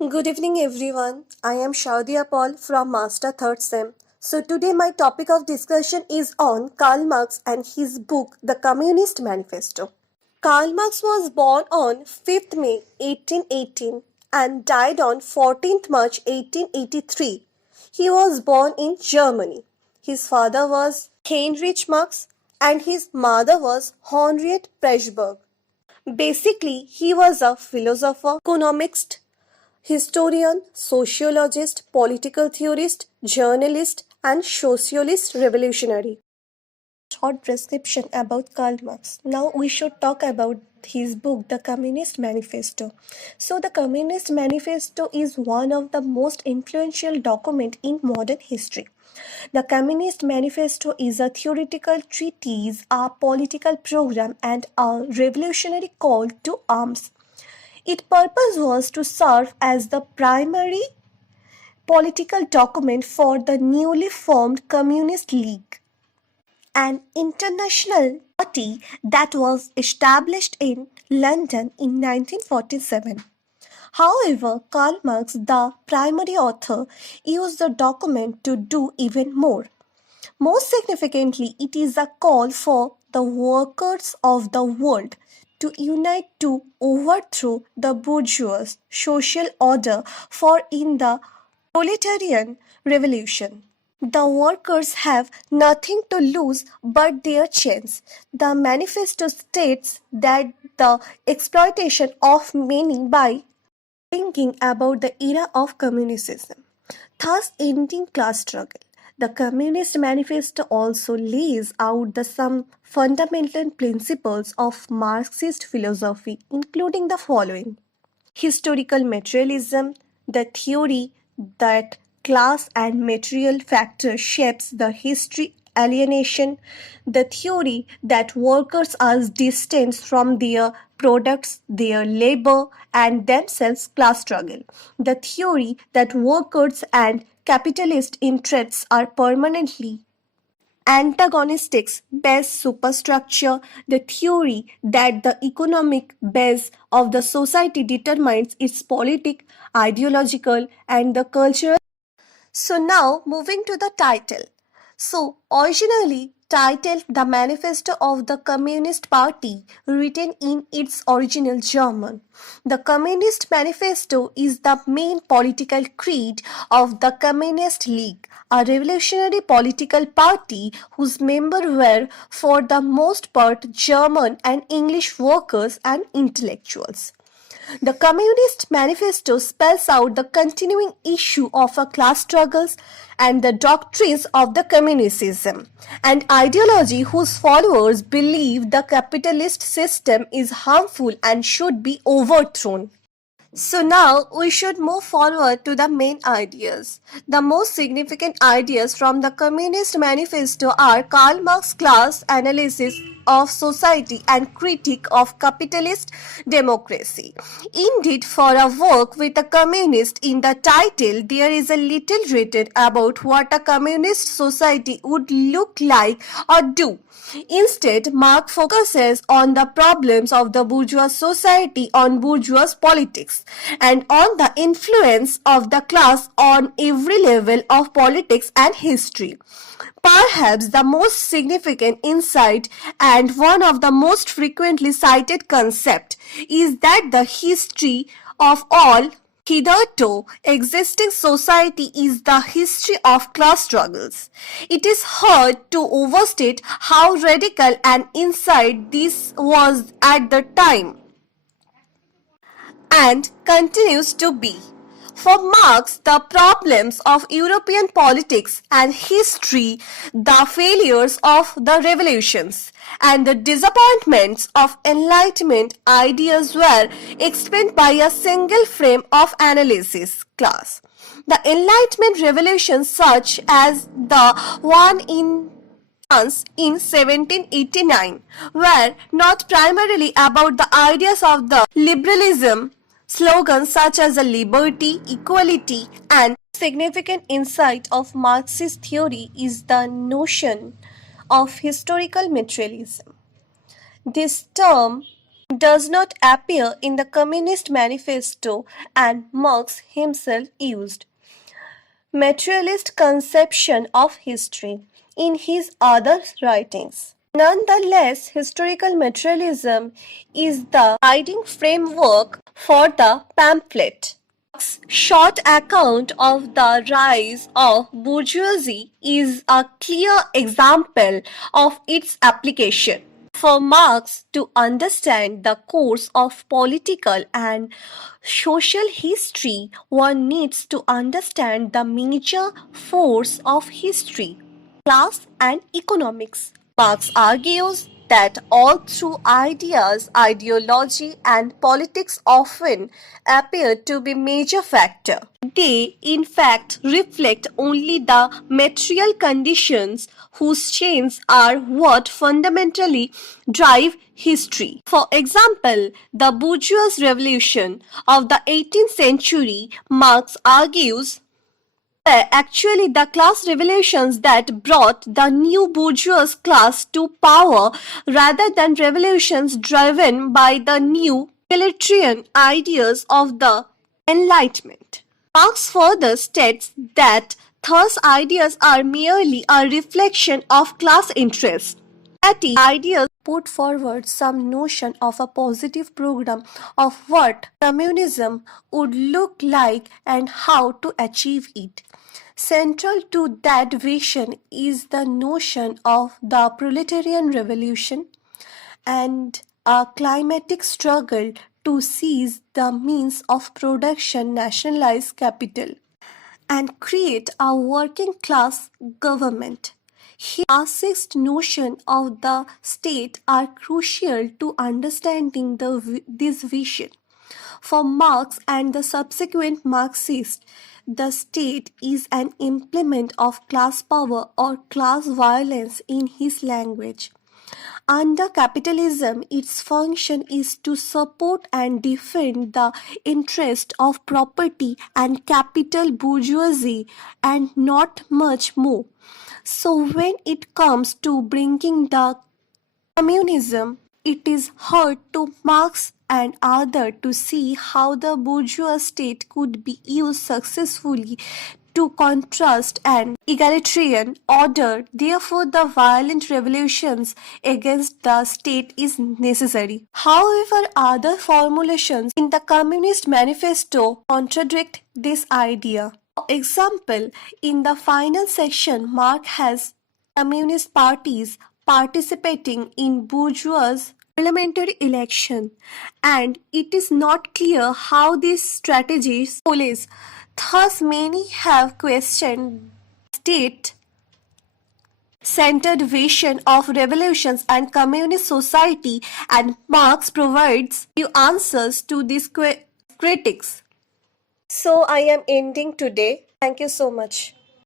Good evening, everyone. I am Saradiya from Master Third Sem. So today my topic of discussion is on Karl Marx and his book The Communist Manifesto. Karl Marx was born on 5th May 1818 and died on 14th March 1883. He was born in Germany. His father was Heinrich Marx and his mother was Henriette Preschberg. Basically, he was a philosopher, economist, historian, sociologist, political theorist, journalist, and socialist revolutionary. Short description about Karl Marx. Now we should talk about his book, The Communist Manifesto. So, The Communist Manifesto is one of the most influential documents in modern history. The Communist Manifesto is a theoretical treatise, a political program, and a revolutionary call to arms. Its purpose was to serve as the primary political document for the newly formed Communist League, an international party that was established in London in 1947. However, Karl Marx, the primary author, used the document to do even more. Most significantly, it is a call for the workers of the world to unite to overthrow the bourgeois social order, for in the proletarian revolution, the workers have nothing to lose but their chance. The manifesto states that the exploitation of many by thinking about the era of communism, thus ending class struggle. The Communist Manifesto also lays out some fundamental principles of Marxist philosophy, including the following: historical materialism, the theory that class and material factor shapes the history alienation, the theory that workers are distant from their products, their labor, and themselves class struggle, the theory that workers and capitalist interests are permanently antagonistic base superstructure, the theory that the economic base of the society determines its politic, ideological, and the cultural. So now moving to the title. So originally titled The Manifesto of the Communist Party, written in its original German. The Communist Manifesto is the main political creed of the Communist League, a revolutionary political party whose members were for the most part German and English workers and intellectuals. The Communist Manifesto spells out the continuing issue of a class struggles and the doctrines of the communism, an ideology whose followers believe the capitalist system is harmful and should be overthrown. So now we should move forward to the main ideas. The most significant ideas from the Communist Manifesto are Karl Marx's class analysis of society and critique of capitalist democracy. Indeed, for a work with a communist in the title, there is a little written about what a communist society would look like or do. Instead, Marx focuses on the problems of the bourgeois society, on bourgeois politics, and on the influence of the class on every level of politics and history. Perhaps the most significant insight and one of the most frequently cited concepts is that the history of all hitherto existing society is the history of class struggles. It is hard to overstate how radical an insight this was at the time and continues to be. For Marx, the problems of European politics and history, the failures of the revolutions, and the disappointments of Enlightenment ideas were explained by a single frame of analysis class. The Enlightenment revolutions, such as the one in France in 1789, were not primarily about the ideas of the liberalism. Slogans such as liberty, equality, and significant insight of Marxist theory is the notion of historical materialism. This term does not appear in the Communist Manifesto, and Marx himself used materialist conception of history in his other writings. Nonetheless, historical materialism is the guiding framework for the pamphlet. Marx's short account of the rise of bourgeoisie is a clear example of its application. For Marx to understand the course of political and social history, one needs to understand the major force of history, class and economics. Marx argues that all through ideas, ideology and politics often appear to be major factor. They in fact reflect only the material conditions whose chains are what fundamentally drive history. For example, the bourgeois revolution of the 18th century, Marx argues, were actually the class revolutions that brought the new bourgeois class to power rather than revolutions driven by the new egalitarian ideas of the Enlightenment. Marx further states that thus ideas are merely a reflection of class interests. That is, ideas put forward some notion of a positive program of what communism would look like and how to achieve it. Central to that vision is the notion of the proletarian revolution and a climatic struggle to seize the means of production, nationalize capital, and create a working class government. His Marxist notion of the state are crucial to understanding this vision. For Marx and the subsequent Marxists, the state is an implement of class power or class violence in his language. Under capitalism, its function is to support and defend the interest of property and capital bourgeoisie and not much more. So when it comes to bringing the communism, it is hard to Marx and others to see how the bourgeois state could be used successfully to contrast an egalitarian order. Therefore, the violent revolutions against the state is necessary. However, other formulations in the Communist Manifesto contradict this idea. For example, in the final section, Marx has communist parties participating in bourgeois parliamentary election, and it is not clear how these strategies follows. Thus, many have questioned state centered vision of revolutions and communist society, and Marx provides few answers to these critics. So, I am ending today. Thank you so much.